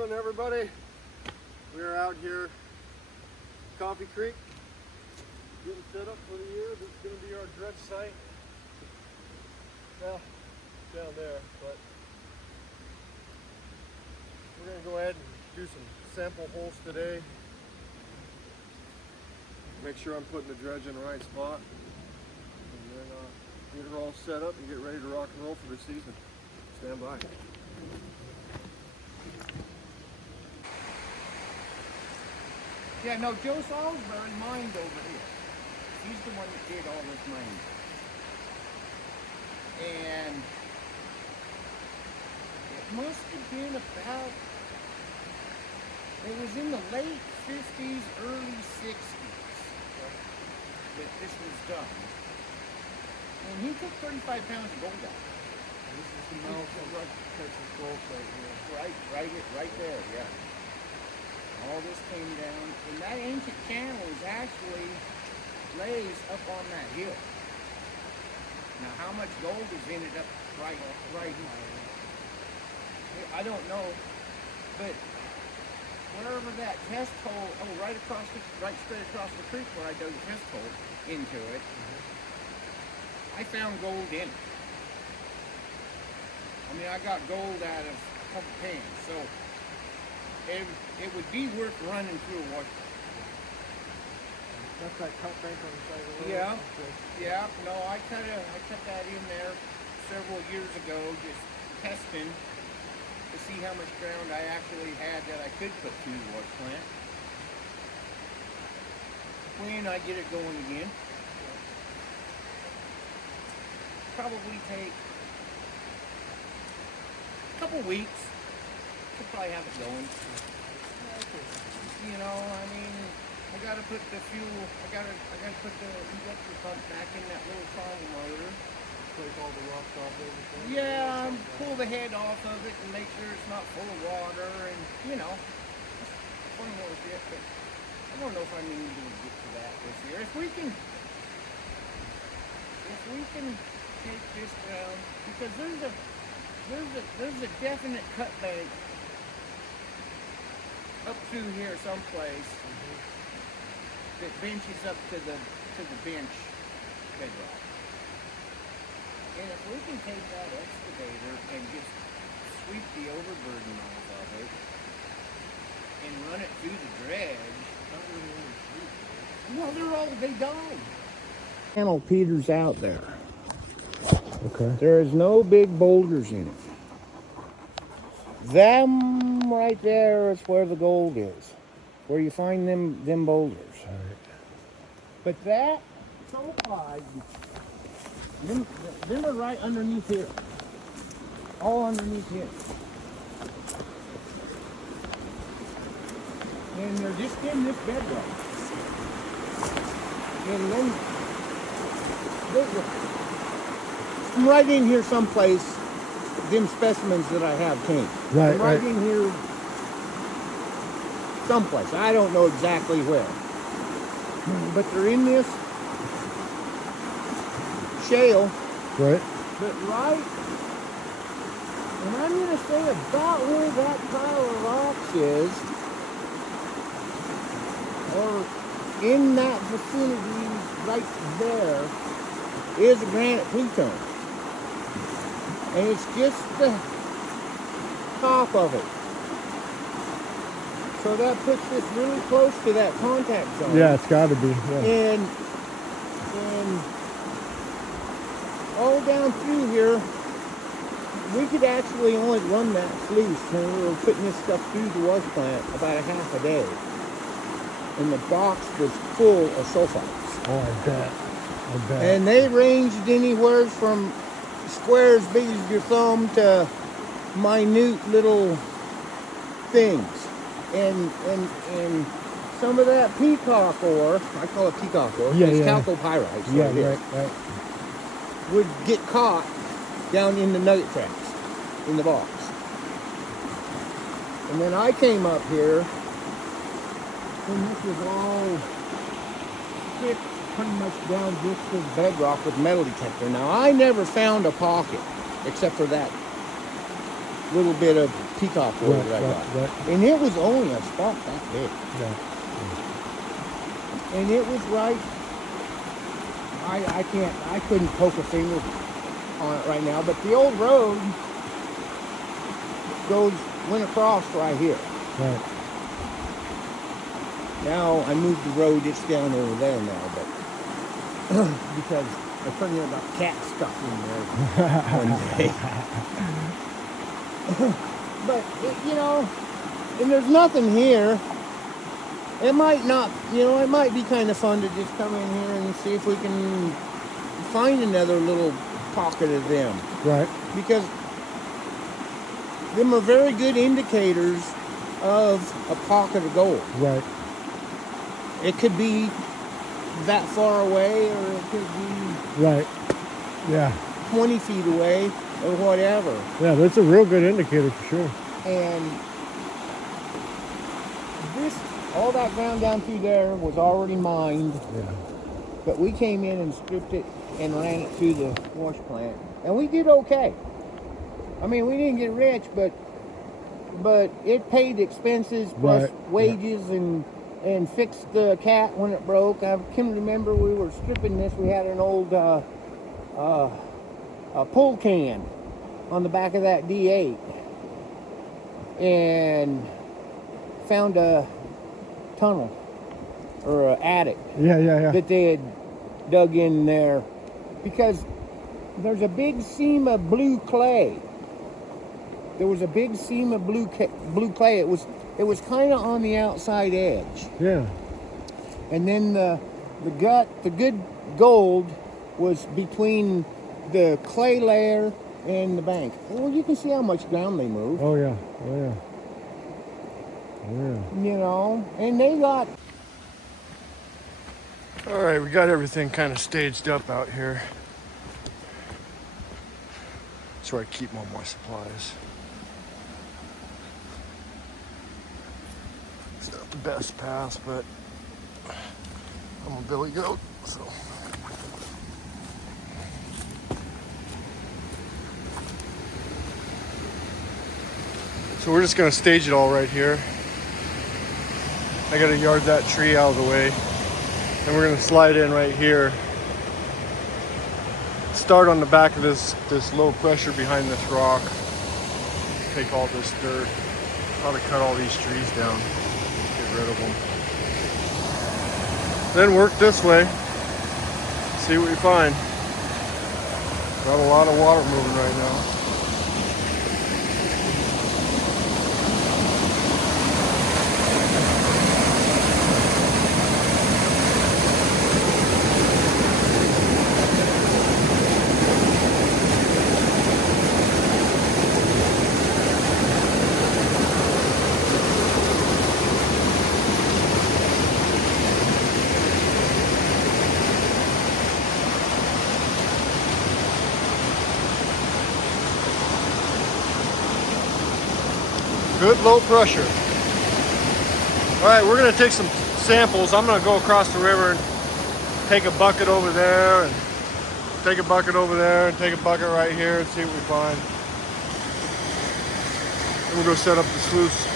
morning, everybody. We're out here, Coffee Creek, getting set up for the year. This is going to be our dredge site. Well, down there, but we're going to go ahead and do some sample holes today. Make sure I'm putting the dredge in the right spot, and then get her all set up and get ready to rock and roll for the season. Stand by. Yeah, no, Joe Salisbury mined over here. He's the one that did all this mining. And it must have been about, it was in the late 50s, early 60s that this was done. And he took 35 pounds of gold out. This is the mouth of Texas gold site here. Right there, yeah. All this came down, and that ancient channel is actually lays up on that hill. Now, how much gold has ended up right here? I don't know, but wherever that test hole, right straight across the creek where I dug a test hole into it, I found gold in it. I mean, I got gold out of a couple pans, so it would be worth running through a wash plant. That's that cut bank on the side of the road? Yeah, okay. yeah. No, I cut that in there several years ago, just testing to see how much ground I actually had that I could put through the wash plant. When I get it going again, probably take a couple weeks. Could probably have it going. You know, I mean, I gotta put the fuel. I gotta put the electric pump back in that little trolley motor. Take all the rocks off everything? Yeah, pull the head off of it and make sure it's not full of water, and you know, it's one more shit. But I don't know if I need to get to that this year. If we can take this down, because there's a definite cut bank up through here someplace that benches up to the bench bedrock. And if we can take that excavator and just sweep the overburden off of it and run it through the dredge, well, they died. Channel peters out there. Okay. There is no big boulders in it. Them right there is where the gold is, where you find them boulders. All right. But that sulfide, them are right underneath here, all underneath here, and they're just in this bedrock. And then I'm right in here someplace. Them specimens that I have came. Right in here someplace. I don't know exactly where. But they're in this shale. Right. But and I'm going to say about where that pile of rocks is, or in that vicinity right there, is a granite plutone. And it's just the top of it. So that puts this really close to that contact zone. Yeah, it's got to be. Yeah. And all down through here, we could actually only run that sluice when we were putting this stuff through the wash plant about a half a day. And the box was full of sulfides. Oh, I bet. And they ranged anywhere from square as big as your thumb to minute little things. And some of that peacock ore, I call it peacock ore, it's chalcopyrite. So yeah, right. Would get caught down in the nugget tracks in the box. And then I came up here, and this was all fixed pretty much down just to the bedrock with metal detector. Now, I never found a pocket except for that little bit of peacock wood Right, that I right, got. right. And it was only a stalk that big. Yeah. And it was right. I couldn't poke a finger on it right now, but the old road went across right here. Right. Now I moved the road, it's down over there now, but because I couldn't hear about cats stuck in there one day. But you know, and there's nothing here. It might not, it might be kind of fun to just come in here and see if we can find another little pocket of them. Right. Because them are very good indicators of a pocket of gold. Right. It could be that far away, or it could be Right. Yeah. 20 feet away, or whatever. Yeah, that's a real good indicator for sure. And all that ground down through there was already mined. Yeah. But we came in and stripped it and ran it through the wash plant, and we did okay. I mean, we didn't get rich, but it paid expenses plus Right. wages and fixed the cat when it broke. I can remember we were stripping this. We had an old a pull can on the back of that D8, and found a tunnel or an attic Yeah. that they had dug in there, because there's a big seam of blue clay. There was a big seam of blue clay. It was kind of on the outside edge. Yeah. And then the good gold was between the clay layer and the bank. Well, you can see how much ground they moved. Oh yeah. Oh yeah. Yeah. And they got. All right, we got everything kind of staged up out here. That's where I keep all my supplies. It's not the best pass, but I'm a billy goat, so. So we're just gonna stage it all right here. I gotta yard that tree out of the way. And we're gonna slide in right here. Start on the back of this low pressure behind this rock. Take all this dirt. Probably cut all these trees down. Get rid of them. Then work this way. See what we find. Got a lot of water moving right now. Good low pressure. All right, we're gonna take some samples. I'm gonna go across the river and take a bucket over there, and take a bucket over there, and take a bucket right here, and see what we find. Then we'll go set up the sluice.